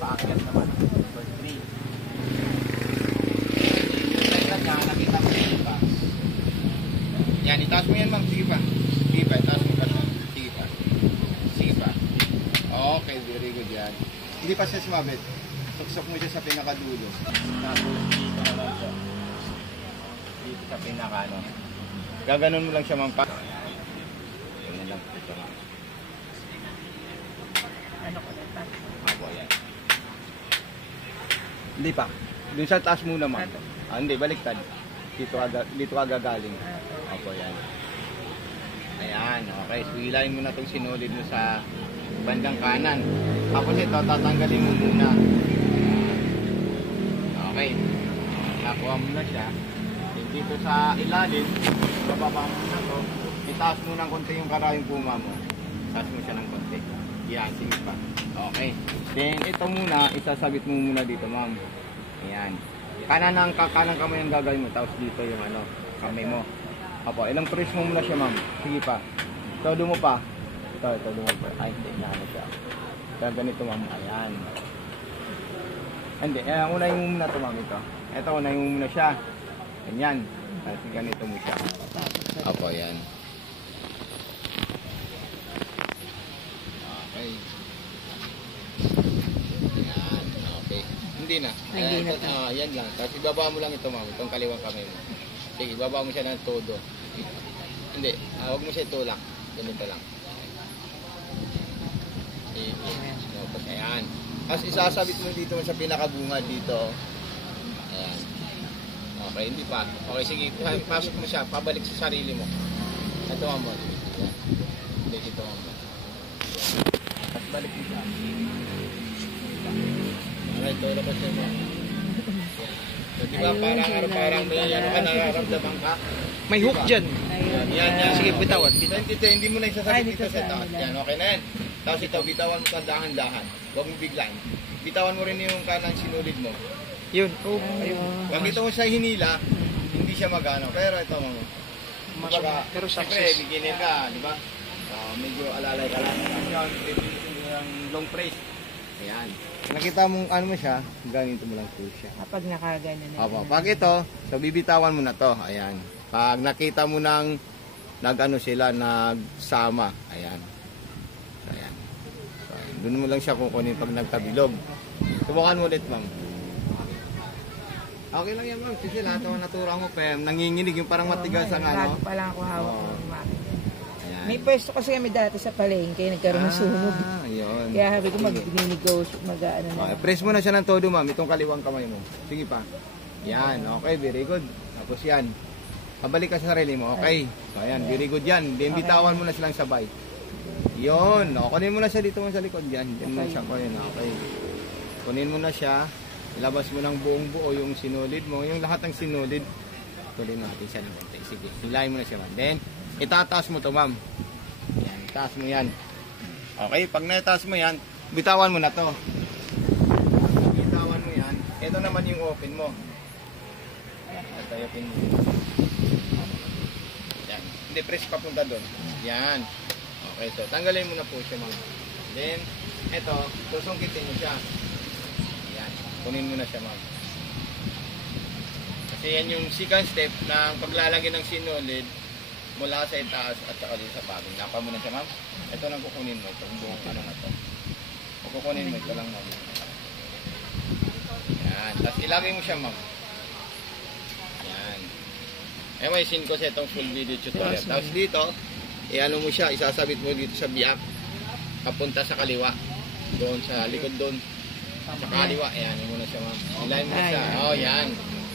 Paakyat naman. For 3. Nakita mo yun pa. Yan, itaas mo yan ma'am. Sige pa. Sige pa, itaas mo pa siya. Sige pa. Sige pa. Okay, very good yan. Hindi pa siya sumabit. Tuksok mo siya sa pinakadulo. Tapos dito naman siya. Dito sa pinaka ano. Gaganon mo lang siya ma'am pa. Yan lang po siya ma'am. Ano ko na pa? Ako yan. Hindi pa. Doon sa taas muna ma'am. Hindi, baliktad. Dito ka gagaling. Opo, yan. Ayan, okay. So, hilahin mo na itong sinulid mo sa bandang kanan. Tapos ito, tatanggalin mo muna. Okay. Nakuha mo na siya. Dito sa ilalim, bababa mo na ito. Itaas mo ng konti yung karayong puma mo. Itaas mo siya ng konti. Yan, sige pa. Okay. Then, ito muna, isasabit mo muna dito, ma'am. Ayan. Kanan kamay ang gagawin mo, tapos dito yung ano, kamay mo. Opo, ilang press mo muna siya, ma'am. Sige pa. Todo mo pa. Ito mo pa. Ay, hindi na ano siya. Kaya ganito, ma'am. Ayan. Hindi, unahin mo muna ito, ma'am. Ito, unahin mo muna siya. Ganyan. Tapos ganito mo siya. Opo, ayan. Okay. Ayan, okay. Hindi na. Yan lang. Tapos ibaba mo lang ito, ma'am. Itong kaliwang kamay mo. Sige, ibaba mo siya ng todo. Hindi, huwag mo siya itulak. Ganito lang. Ayan. Tapos isasabit mo dito sa pinakabunga dito. Ayan. Okay, hindi pa. Okay, sige. Pasok mo siya. Pabalik sa sarili mo. Ito, ma'am. Hindi, ito, ma'am. Tapos balik mo siya. Alright, ito labas siya mo. So, diba, parang may ano ka, nararamdaman ka? May hook dyan. Yan. Sige, bitawan. Hindi mo na isasabit dito sa taas. Yan, okay na yan. Tapos ito, bitawan mo sa dahan-dahan. Huwag mo biglaan. Bitawan mo rin yung kanang sinulid mo. Yun. Huwag ito mo sa hinila, hindi siya magano. Pero ito mo. Pero siyempre, success. beginner ka, di ba? Medyo alalay ka lang. Yan, yung long press. Ayan. Nakita mong ano mo siya, ganito mo lang po siya. Kapag nakaganyan na. Opo, pag ito, so bibitawan mo na to. Ayan. Pag nakita mo nang nag-ano sila, nagsama. Ayan. Ayan. So, doon mo lang siya kukunin pag nagkabilog. Subukan mo ulit, ma'am. Okay lang yan, ma'am. Kasi lahat ng natura mo, nanginginig yung parang matigas ang ano. Bago pa lang ako hawak ng umakin. Ayan. May pwesto kasi kami dati sa palengke, nagkaroon ng sunog. Yun. Kaya sabi ko mag-negotiate, mag-ano na. Okay, press mo na siya ng todo, ma'am. Itong kaliwang kamay mo. Sige pa. Yan, okay, very good. Tapos yan. Pabalik ka sa sarili mo, okay. So, ayan, very good yan. Then, bitawan mo na silang sabay. Yun. O, kunin mo na siya dito mo sa likod yan. Yan mo siya kunin, okay. Kunin mo na siya. Ilabas mo ng buong buo yung sinulid mo. Yung lahat ng sinulid. Tuloy natin siya ng konti. Sige, hilahin mo na siya, ma'am. Then, itataas mo to, ma'am. Yan, itaas mo yan. Okay, pag naitaas mo yan, bitawan mo na to. Bitawan mo yan. Ito naman yung open mo. Ito yung open mo. Yan. Hindi, press papunta doon. Yan. Okay, so tanggalin mo na po siya, ma'am. Then, ito, susungkitin mo siya. Yan. Kunin mo na siya, ma'am. Kasi yan yung second step ng paglalagay ng sinulid mula sa itaas at saka din sa bagong. Napa mo na siya, ma'am. Ito lang kukunin mo. Itong buong ano na ito. Kukunin mo. Ito lang, ma'am. Yan. Tapos ilagay mo siya, ma'am. Yan. Eh, may sin ko sa itong full video tutorial. Tapos dito, i-ano mo siya. Isasabit mo dito sa biyak. Papunta sa kaliwa. Doon sa likod doon. Sa kaliwa. Ayan. Mo na siya, ma'am. Ilayin mo siya. Oh, yan.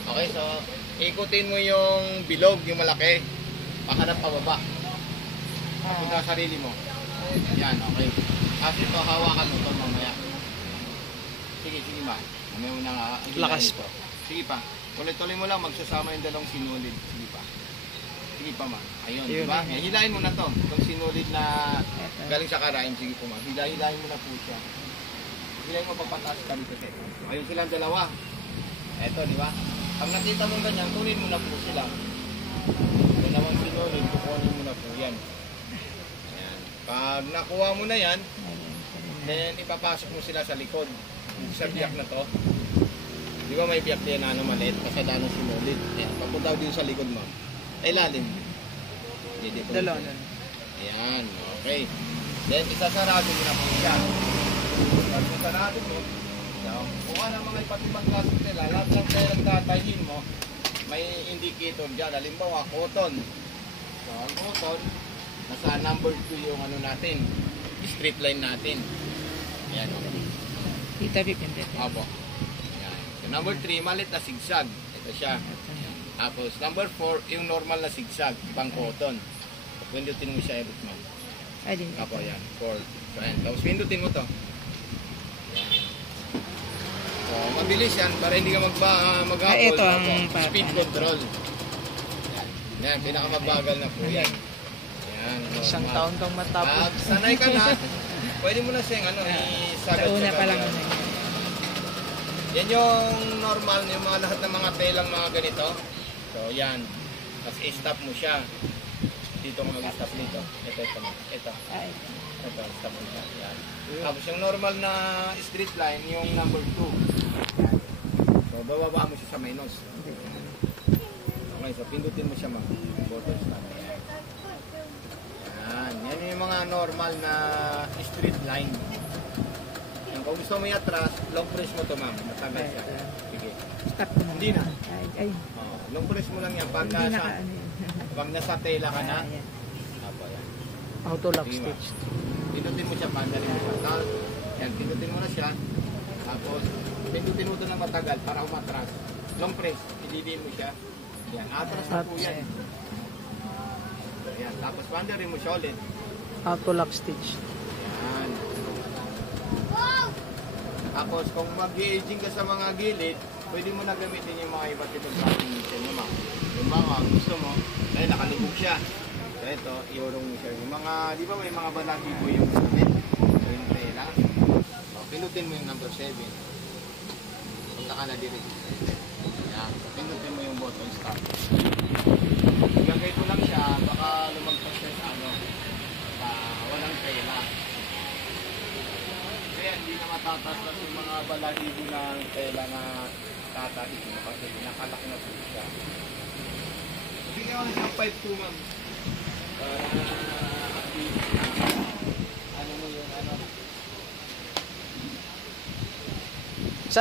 Okay, so, ikutin mo yung bilog, yung malaki. Pahanap pababa. Papunta sa sarili mo. Yan, okay. Kasi ito, hawakan mo ito mamaya. Sige, ma. Mamaya mo na nga. Lakas po. Sige pa. Tuloy-tuloy mo lang, magsasama yung dalawang sinulid. Sige pa. Sige pa, ma. Ayun, di ba? Hilahin mo na to. Itong sinulid na galing sa karain. Sige po, ma. Hilahin mo na po siya. Hilahin mo papataas ka dito. Ayun silang dalawa. Eto, di ba? Pag nakita mo ganyan, kunin mo na po sila. Dalawang sinulid, kukunin mo na po yan. Ayan. Pag Pag nakuha mo na yan, Ayan, sabi na. then ipapasok mo sila sa likod. Sa biyak na to. Di ba may biyak din na ano maliit, kasada ng simulit. Ayan, papunta din sa likod mo. Ay lalim. Hindi po. Dalawa na. Ayan, okay. Then isasarado mo na po siya. Pag isasarado mo, kung ano mga iba't ibang klase nila, lahat ng kailang tatahin mo, may indicator dyan. Halimbawa, cotton. So, ang cotton, nasa number 2 yung ano natin, straight line natin. Ayan, okay. Dito, pipindit. Opo. Ayan. So, number 3, malit na zigzag. Ito siya. Tapos, number 4, yung normal na zigzag, pang cotton. So, pindutin mo siya every month. Ay, din. Opo, yan. 4. So, ayan. Tapos, pindutin mo to. So, mabilis yan para hindi ka maghapol. Ah, ito ang Opo. Speed control. Yan. Yan, pinakamabagal na po yan. Yan. Isang taon kang matapos. Sanay ka na. Pwede mo na siyang ano, Sa isagad una pa lang. yan. Yan yung normal, yung mga lahat ng mga telang mga ganito. So, yan. Tapos, i-stop mo siya. Dito mo mag-stop dito. Ito. Ay, Ito, stop mo siya. Yan. Tapos, yung normal na street line, yung number 2. Yan. So, bababa mo siya sa minus. hindi. Okay, so, pindutin mo siya mag-bottle stop. Yan. Yan yung mga normal na street line. Yan. Kung gusto mo i-atras, long press mo to, ma'am. Matagal siya. Sige. Stop mo na. Hindi na. Ay, Oh, long press mo lang yan. Pag hindi na nasa, ka, ano yun. pag nasa tela ka na, Ayan. apo, yan. Auto lock Sige, ma'am. stage. Pindutin mo siya, panda rin mo siya. Tapos, yan, pindutin mo na siya. Tapos, pindutin mo ito ng matagal para umatras. Long press, piliin mo siya. Yan, atras na po yan. Yan, tapos panda rin mo siya ulit. Auto lock stage. Yan. Tapos, kung mag-aging ka sa mga gilid, pwede mo na gamitin yung mga iba't ibang tracking machine mo, ma'am. Yung mga gusto mo, dahil nakalubog siya. So, ito, iurong mo siya. Yung mga, di ba may mga balagi po yung gamit? So, yung tela. So, pinutin mo yung number 7. Punta ka na direct. Yan. Pinutin mo yung button stop. Gagay ko lang siya, baka lumagpas siya sa ano, sa walang tela. Kaya hindi na matatastas yung mga balahibo ng tela na tatahin mo kasi nakalak na po siya. Bigyan ko na siyang 5-2, ma'am. Para at least